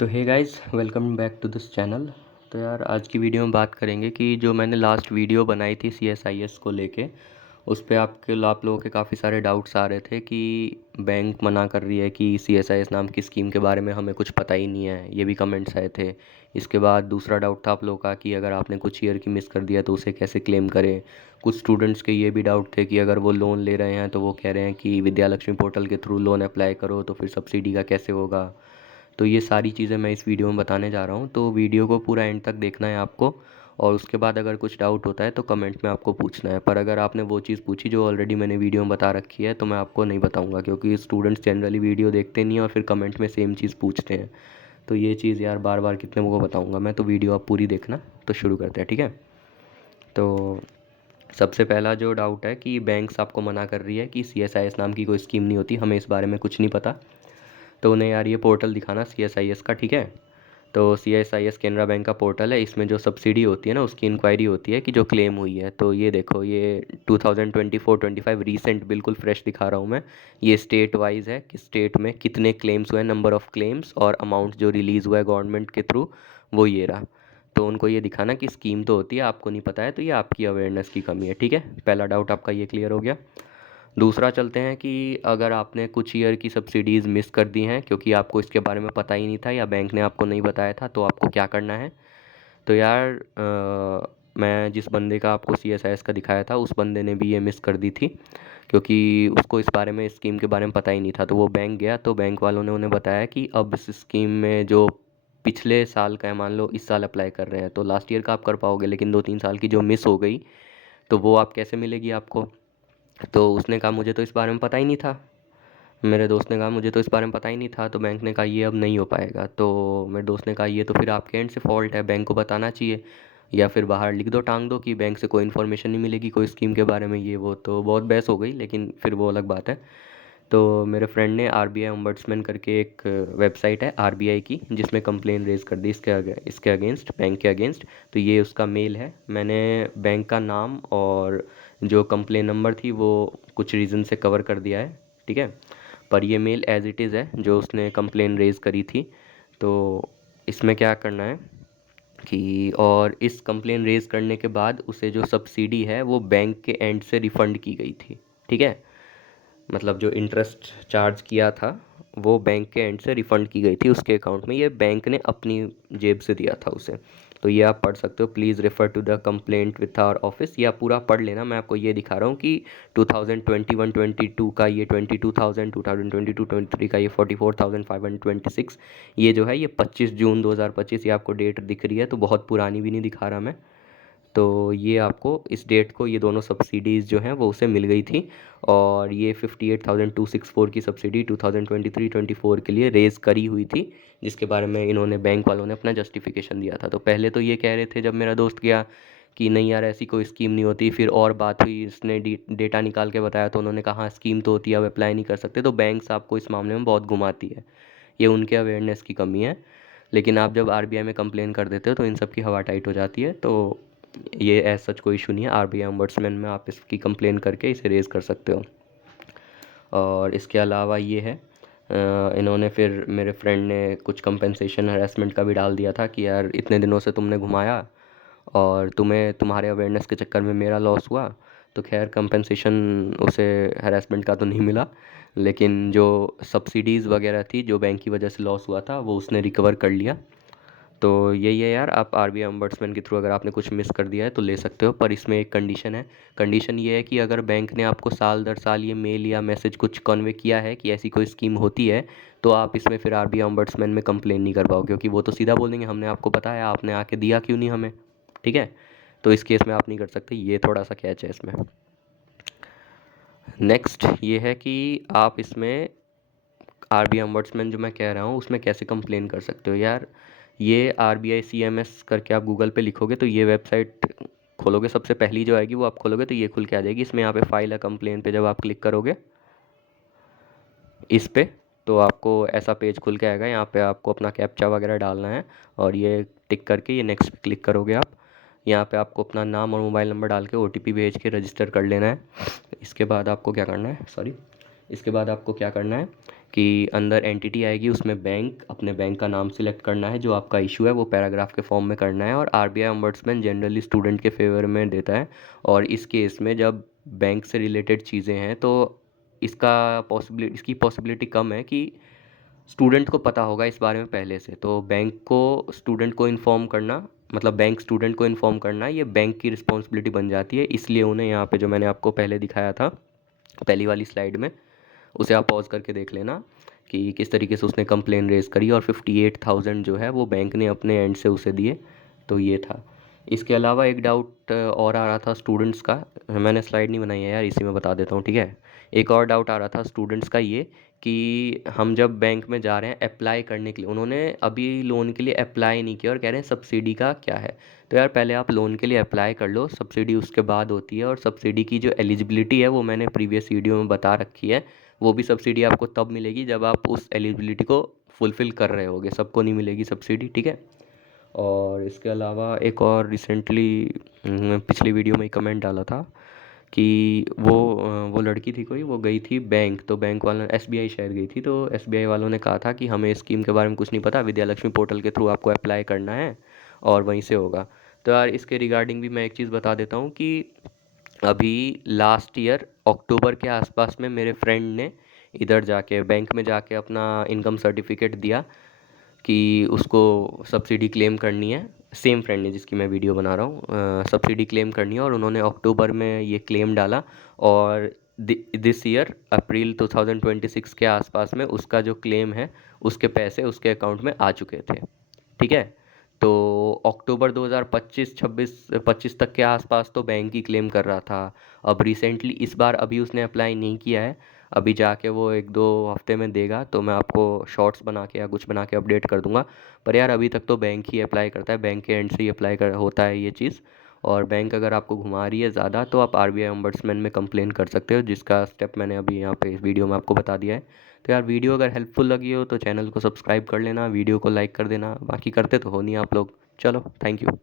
तो hey guys, welcome back to this channel. तो यार आज की वीडियो में बात करेंगे कि जो मैंने लास्ट वीडियो बनाई थी CSIS को लेके, उस पे आप लोगों के काफ़ी सारे डाउट्स आ रहे थे कि बैंक मना कर रही है कि CSIS नाम की स्कीम के बारे में हमें कुछ पता ही नहीं है। ये भी कमेंट्स आए थे। इसके बाद दूसरा डाउट था आप लोगों का कि अगर आपने कुछ ईयर की मिस कर दिया तो उसे कैसे क्लेम करें। कुछ स्टूडेंट्स के ये भी डाउट थे कि अगर वो लोन ले रहे हैं तो वो कह रहे हैं कि विद्या लक्ष्मी पोर्टल के थ्रू लोन अप्लाई करो तो फिर सब्सिडी का कैसे होगा। तो ये सारी चीज़ें मैं इस वीडियो में बताने जा रहा हूँ, तो वीडियो को पूरा एंड तक देखना है आपको। और उसके बाद अगर कुछ डाउट होता है तो कमेंट में आपको पूछना है, पर अगर आपने वो चीज़ पूछी जो ऑलरेडी मैंने वीडियो में बता रखी है तो मैं आपको नहीं बताऊँगा, क्योंकि स्टूडेंट्स जनरली वीडियो देखते नहीं हैं और फिर कमेंट में सेम चीज़ पूछते हैं। तो ये चीज़ यार बार बार कितने को बताऊँगा मैं, तो वीडियो आप पूरी देखना। तो शुरू करते हैं, ठीक है। तो सबसे पहला जो डाउट है कि बैंक्स आपको मना कर रही है कि CSIS नाम की कोई स्कीम नहीं होती, हमें इस बारे में कुछ नहीं पता। तो उन्हें यार ये पोर्टल दिखाना CSIS का, ठीक है। तो CSIS कैनरा बैंक का पोर्टल है। इसमें जो सब्सिडी होती है ना, उसकी इंक्वायरी होती है कि जो क्लेम हुई है। तो ये देखो, ये 2024-25 रीसेंट बिल्कुल फ्रेश दिखा रहा हूँ मैं। ये स्टेट वाइज है कि स्टेट में कितने क्लेम्स हुए, नंबर ऑफ़ क्लेम्स और अमाउंट जो रिलीज़ हुआ है गवर्नमेंट के थ्रू, वो ये रहा। तो उनको ये दिखाना कि स्कीम तो होती है, आपको नहीं पता है, तो ये आपकी अवेयरनेस की कमी है, ठीक है। पहला डाउट आपका ये क्लियर हो गया। दूसरा चलते हैं कि अगर आपने कुछ ईयर की सब्सिडीज़ मिस कर दी हैं क्योंकि आपको इसके बारे में पता ही नहीं था या बैंक ने आपको नहीं बताया था, तो आपको क्या करना है। तो यार मैं जिस बंदे का आपको CSIS का दिखाया था, उस बंदे ने भी ये मिस कर दी थी, क्योंकि उसको इस बारे में, इस स्कीम के बारे में पता ही नहीं था। तो वो बैंक गया, तो बैंक वालों ने उन्हें बताया कि अब इस स्कीम में जो पिछले साल का है, मान लो इस साल अप्लाई कर रहे हैं तो लास्ट ईयर का आप कर पाओगे, लेकिन 2-3 साल की जो मिस हो गई तो वो आप कैसे मिलेगी आपको। तो उसने कहा मुझे तो इस बारे में पता ही नहीं था। मेरे दोस्त ने कहा मुझे तो इस बारे में पता ही नहीं था। तो बैंक ने कहा ये अब नहीं हो पाएगा। तो मेरे दोस्त ने कहा ये तो फिर आपके एंड से फॉल्ट है, बैंक को बताना चाहिए, या फिर बाहर लिख दो, टांग दो कि बैंक से कोई इन्फॉर्मेशन नहीं मिलेगी कोई स्कीम के बारे में। ये वो तो बहुत बहस हो गई, लेकिन फिर वो अलग बात है। तो मेरे फ्रेंड ने RBI ओम्बड्समैन करके एक वेबसाइट है RBI की, जिसमें कंप्लेन रेज़ कर दी इसके अगेंस्ट, बैंक के अगेंस्ट। तो ये उसका मेल है। मैंने बैंक का नाम और जो कंप्लेन नंबर थी वो कुछ रीज़न से कवर कर दिया है, ठीक है। पर ये मेल एज़ इट इज़ है जो उसने कंप्लेन रेज़ करी थी। तो इसमें क्या करना है कि, और इस कंप्लेन रेज़ करने के बाद उसे जो सब्सिडी है वो बैंक के एंड से रिफ़ंड की गई थी, ठीक है। मतलब जो इंटरेस्ट चार्ज किया था वो बैंक के एंड से रिफ़ंड की गई थी उसके अकाउंट में, ये बैंक ने अपनी जेब से दिया था उसे। तो ये आप पढ़ सकते हो, please refer to the complaint with our office. ये आप पूरा पढ़ लेना। मैं आपको ये दिखा रहा हूँ कि 2021-22 का ये 22,000, 2022-23 का ये 44,526, ये जो है ये 25 जून 2025, ये आपको डेट दिख रही है, तो बहुत पुरानी भी नहीं दिखा रहा मैं। तो ये आपको इस डेट को ये दोनों सब्सिडीज़ जो हैं वो उसे मिल गई थी। और ये 58,264 की सब्सिडी 2023-24 के लिए रेज़ करी हुई थी, जिसके बारे में इन्होंने, बैंक वालों ने अपना जस्टिफिकेशन दिया था। तो पहले तो ये कह रहे थे जब मेरा दोस्त गया कि नहीं यार ऐसी कोई स्कीम नहीं होती। फिर और बात हुई, इसने डेटा निकाल के बताया तो उन्होंने कहा हाँ स्कीम तो होती है, अब अप्लाई नहीं कर सकते। तो बैंक्स आपको इस मामले में बहुत घुमाती है, ये उनके अवेयरनेस की कमी है। लेकिन आप जब RBI में कंप्लेन कर देते हो तो इन सब की हवा टाइट हो जाती है। तो ये एज सच कोई इशू नहीं है। RBI ओम्बड्समैन में आप इसकी कंप्लेन करके इसे रेज़ कर सकते हो। और इसके अलावा ये है, इन्होंने फिर, मेरे फ्रेंड ने कुछ कंपनसेशन हरासमेंट का भी डाल दिया था कि यार इतने दिनों से तुमने घुमाया और तुम्हारे अवेयरनेस के चक्कर में मेरा लॉस हुआ। तो खैर कंपनसेशन उसे हरासमेंट का तो नहीं मिला, लेकिन जो सब्सिडीज़ वगैरह थी जो बैंक की वजह से लॉस हुआ था वो उसने रिकवर कर लिया। तो यही है यार, आप RBI ओम्बड्समैन के थ्रू अगर आपने कुछ मिस कर दिया है तो ले सकते हो, पर इसमें एक कंडीशन है। कंडीशन ये है कि अगर बैंक ने आपको साल दर साल ये मेल या मैसेज कुछ कन्वे किया है कि ऐसी कोई स्कीम होती है, तो आप इसमें फिर RBI ओम्बड्समैन में कंप्लेन नहीं कर पाओगे, क्योंकि वो तो सीधा बोल देंगे हमने आपको बताया, आपने आके दिया क्यों नहीं हमें, ठीक है। तो इस केस में आप नहीं कर सकते, ये थोड़ा सा कैच है इसमें। नेक्स्ट ये है कि आप इसमें RBI ओम्बड्समैन जो मैं कह रहा हूँ उसमें कैसे कंप्लेन कर सकते हो यार। ये RBI CMS करके आप गूगल पे लिखोगे तो ये वेबसाइट खोलोगे, सबसे पहली जो आएगी वो आप खोलोगे तो ये खुल के आ जाएगी। इसमें यहाँ पे फाइल है कंप्लेन पे जब आप क्लिक करोगे इस पे, तो आपको ऐसा पेज खुल के आएगा। यहाँ पे आपको अपना कैप्चा वगैरह डालना है और ये टिक करके ये नेक्स्ट पे क्लिक करोगे आप। यहाँ पे आपको अपना नाम और मोबाइल नंबर डाल के OTP भेज के रजिस्टर कर लेना है। इसके बाद आपको क्या करना है, सॉरी, इसके बाद आपको क्या करना है कि अंदर एंटिटी आएगी, उसमें बैंक, अपने बैंक का नाम सिलेक्ट करना है, जो आपका इशू है वो पैराग्राफ के फॉर्म में करना है, और आरबीआई ओम्बड्समैन जनरली स्टूडेंट के फेवर में देता है। और इस केस में जब बैंक से रिलेटेड चीज़ें हैं तो इसकी पॉसिबिलिटी कम है कि स्टूडेंट को पता होगा इस बारे में पहले से। तो बैंक को स्टूडेंट को इन्फॉर्म करना, मतलब बैंक स्टूडेंट को इन्फॉर्म करना, ये बैंक की रिस्पॉन्सिबिलिटी बन जाती है। इसलिए उन्हें यहाँ पे जो मैंने आपको पहले दिखाया था पहली वाली स्लाइड में, उसे आप पॉज करके देख लेना कि किस तरीके से उसने कंप्लेन रेज़ करी और 58,000 जो है वो बैंक ने अपने एंड से उसे दिए। तो ये था। इसके अलावा एक डाउट और आ रहा था स्टूडेंट्स का, मैंने स्लाइड नहीं बनाई है यार, इसी में बता देता हूँ, ठीक है। एक और डाउट आ रहा था स्टूडेंट्स का ये कि हम जब बैंक में जा रहे हैं अप्लाई करने के लिए, उन्होंने अभी लोन के लिए अप्लाई नहीं किया और कह रहे हैं सब्सिडी का क्या है। तो यार पहले आप लोन के लिए अप्लाई कर लो, सब्सिडी उसके बाद होती है। और सब्सिडी की जो एलिजिबिलिटी है वो मैंने प्रीवियस वीडियो में बता रखी है। वो भी सब्सिडी आपको तब मिलेगी जब आप उस एलिजिबिलिटी को फुलफ़िल कर रहे होगे, सबको नहीं मिलेगी सब्सिडी, ठीक है। और इसके अलावा एक और रिसेंटली पिछली वीडियो में कमेंट डाला था कि वो लड़की थी कोई, वो गई थी बैंक, तो बैंक वालों एसबीआई शायद गई थी, तो एसबीआई वालों ने कहा था कि हमें इस स्कीम के बारे में कुछ नहीं पता, विद्या लक्ष्मी पोर्टल के थ्रू आपको अप्लाई करना है और वहीं से होगा। तो यार इसके रिगार्डिंग भी मैं एक चीज़ बता देता हूँ कि अभी लास्ट ईयर अक्टूबर के आसपास में मेरे फ्रेंड ने इधर जाके बैंक में जाके अपना इनकम सर्टिफिकेट दिया कि उसको सब्सिडी क्लेम करनी है। सेम फ्रेंड ने जिसकी मैं वीडियो बना रहा हूँ, सब्सिडी क्लेम करनी है, और उन्होंने अक्टूबर में ये क्लेम डाला। और दिस ईयर अप्रैल 2026 के आसपास में उसका जो क्लेम है उसके पैसे उसके अकाउंट में आ चुके थे, ठीक है। तो अक्टूबर 2025 तक के आसपास तो बैंक ही क्लेम कर रहा था। अब रिसेंटली इस बार अभी उसने अप्लाई नहीं किया है, अभी जाके वो 1-2 हफ्ते में देगा, तो मैं आपको शॉर्ट्स बना के या कुछ बना के अपडेट कर दूंगा। पर यार अभी तक तो बैंक ही अप्लाई करता है, बैंक के एंड से ही अप्लाई कर होता है ये चीज़। और बैंक अगर आपको घुमा रही है ज़्यादा तो आप आरबीआई ओम्बड्समैन में कंप्लेन कर सकते हो, जिसका स्टेप मैंने अभी यहाँ पे इस वीडियो में आपको बता दिया है। तो यार वीडियो अगर हेल्पफुल लगी हो तो चैनल को सब्सक्राइब कर लेना, वीडियो को लाइक कर देना, बाकी करते तो हो नहीं आप लोग। चलो, थैंक यू।